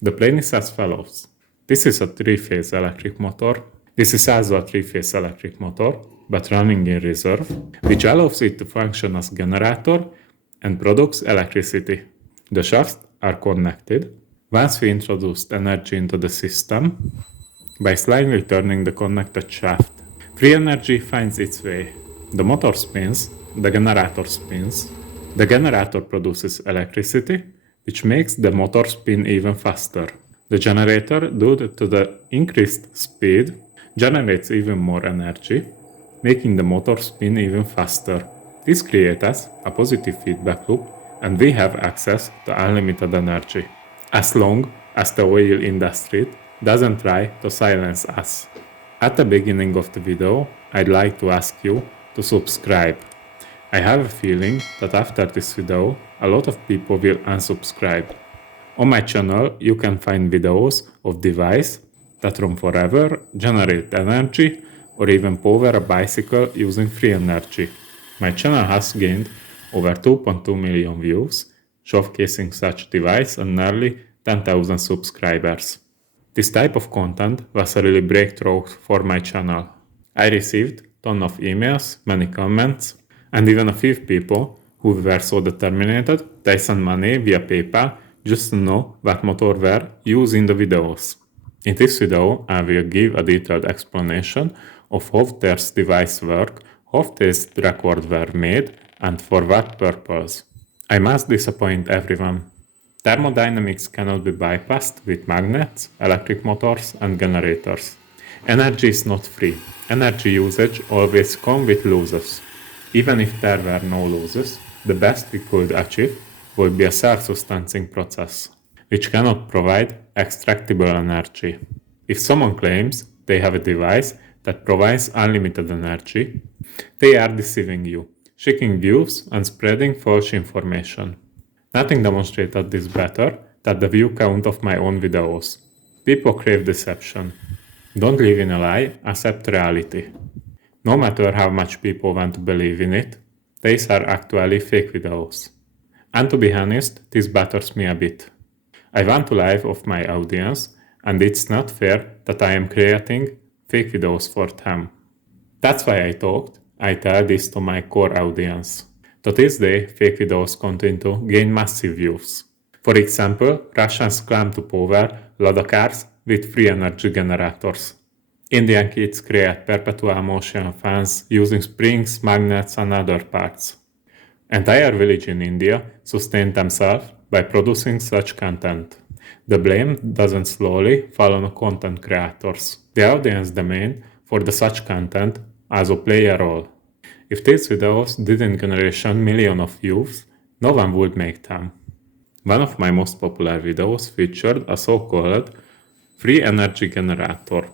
The plan is as follows. This is a 3-phase electric motor. This is also a 3-phase electric motor, but running in reserve, which allows it to function as generator and produce electricity. The shafts are connected. Once we introduced energy into the system, by slightly turning the connected shaft, free energy finds its way. The motor spins, the generator spins. The generator produces electricity, which makes the motor spin even faster. The generator, due to the increased speed, generates even more energy, making the motor spin even faster. This creates a positive feedback loop, and we have access to unlimited energy, as long as the oil industry doesn't try to silence us. At the beginning of the video, I'd like to ask you to subscribe. I have a feeling that after this video, a lot of people will unsubscribe. On my channel, you can find videos of devices that run forever, generate energy, or even power a bicycle using free energy. My channel has gained over 2.2 million views, showcasing such device and nearly 10,000 subscribers. This type of content was a really breakthrough for my channel. I received a ton of emails, many comments, and even a few people who were so determined they sent money via PayPal just to know what motor were used in the videos. In this video, I will give a detailed explanation of how this device works, how these records were made, and for what purpose. I must disappoint everyone. Thermodynamics cannot be bypassed with magnets, electric motors, and generators. Energy is not free. Energy usage always comes with losses. Even if there were no losses, the best we could achieve would be a self-sustaining process, which cannot provide extractable energy. If someone claims they have a device that provides unlimited energy, they are deceiving you, shaking views and spreading false information. Nothing demonstrated this better than the view count of my own videos. People crave deception. Don't live in a lie, accept reality. No matter how much people want to believe in it, these are actually fake videos. And to be honest, this bothers me a bit. I want to live off my audience, and it's not fair that I am creating fake videos for them. That's why I tell this to my core audience. To this day, fake videos continue to gain massive views. For example, Russians claim to power Lada cars with free energy generators. Indian kids create perpetual motion fans using springs, magnets, and other parts. Entire villages in India sustain themselves by producing such content. The blame doesn't slowly fall on content creators. The audience demand for the such content also play a role. If these videos didn't generate millions of views, no one would make them. One of my most popular videos featured a so-called free energy generator.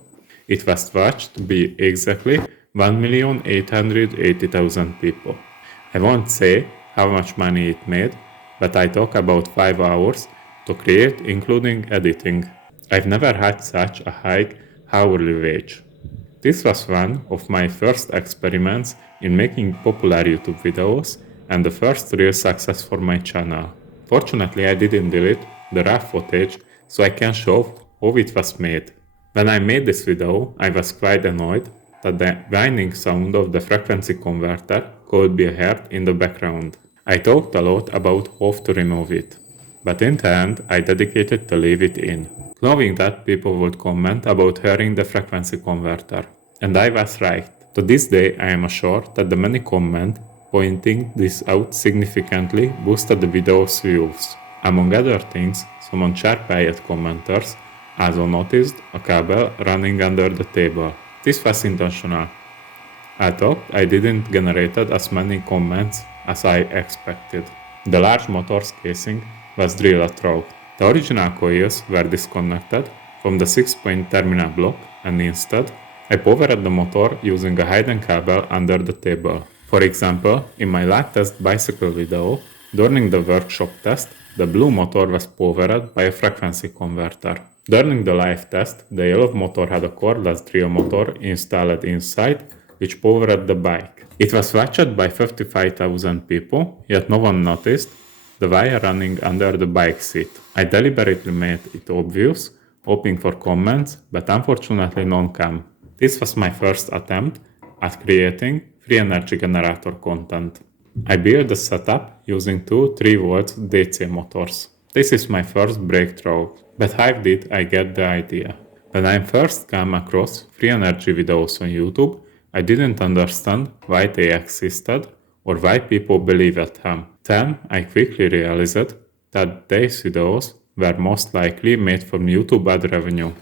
It was watched by exactly 1,880,000 people. I won't say how much money it made, but I talk about 5 hours to create, including editing. I've never had such a high hourly wage. This was one of my first experiments in making popular YouTube videos and the first real success for my channel. Fortunately, I didn't delete the raw footage so I can show how it was made. When I made this video, I was quite annoyed that the whining sound of the frequency converter could be heard in the background. I talked a lot about how to remove it, but in the end I dedicated to leave it in, knowing that people would comment about hearing the frequency converter. And I was right. To this day I am assured that the many comments pointing this out significantly boosted the video's views. Among other things, some sharp-eyed commenters also noticed a cable running under the table. This was intentional. I thought I didn't generate as many comments as I expected. The large motor's casing was drilled through. The original coils were disconnected from the 6-point terminal block, and instead I powered the motor using a hidden cable under the table. For example, in my latest bicycle video, during the workshop test, the blue motor was powered by a frequency converter. During the live test, the yellow motor had a cordless drill motor installed inside, which powered the bike. It was watched by 55,000 people, yet no one noticed the wire running under the bike seat. I deliberately made it obvious, hoping for comments, but unfortunately none came. This was my first attempt at creating free energy generator content. I built the setup using two 3V DC motors. This is my first breakthrough, but how did I get the idea? When I first came across free energy videos on YouTube, I didn't understand why they existed or why people believed them. Then I quickly realized that these videos were most likely made from YouTube ad revenue.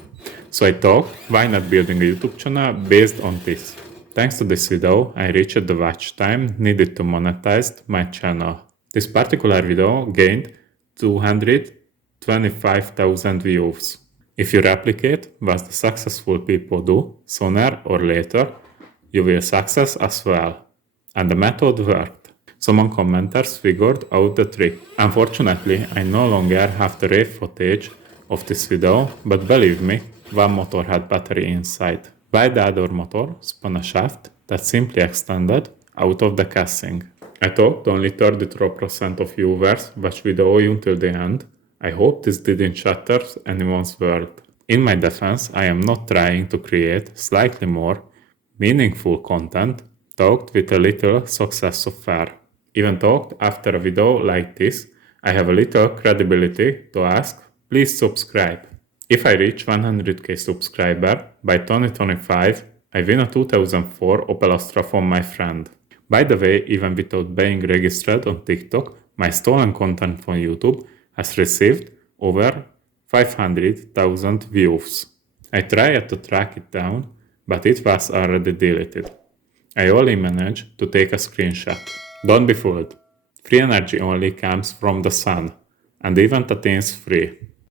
So I thought, why not building a YouTube channel based on this? Thanks to this video, I reached the watch time needed to monetize my channel. This particular video gained 225,000 views. If you replicate what the successful people do, sooner or later, you will success as well. And the method worked. Some commenters figured out the trick. Unfortunately, I no longer have the raw footage of this video, but believe me, one motor had battery inside, while the other motor spun a shaft that simply extended out of the casing. I thought only 33% of viewers watched video until the end. I hope this didn't shatter anyone's world. In my defense, I am not trying to create slightly more meaningful content talked with a little success so far. Even talked after a video like this, I have a little credibility to ask, please subscribe. If I reach 100k subscriber by 2025, I win a 2004 Opel Astra from my friend. By the way, even without being registered on TikTok, my stolen content from YouTube has received over 500,000 views. I tried to track it down, but it was already deleted. I only managed to take a screenshot. Don't be fooled. Free energy only comes from the sun, and even that is free.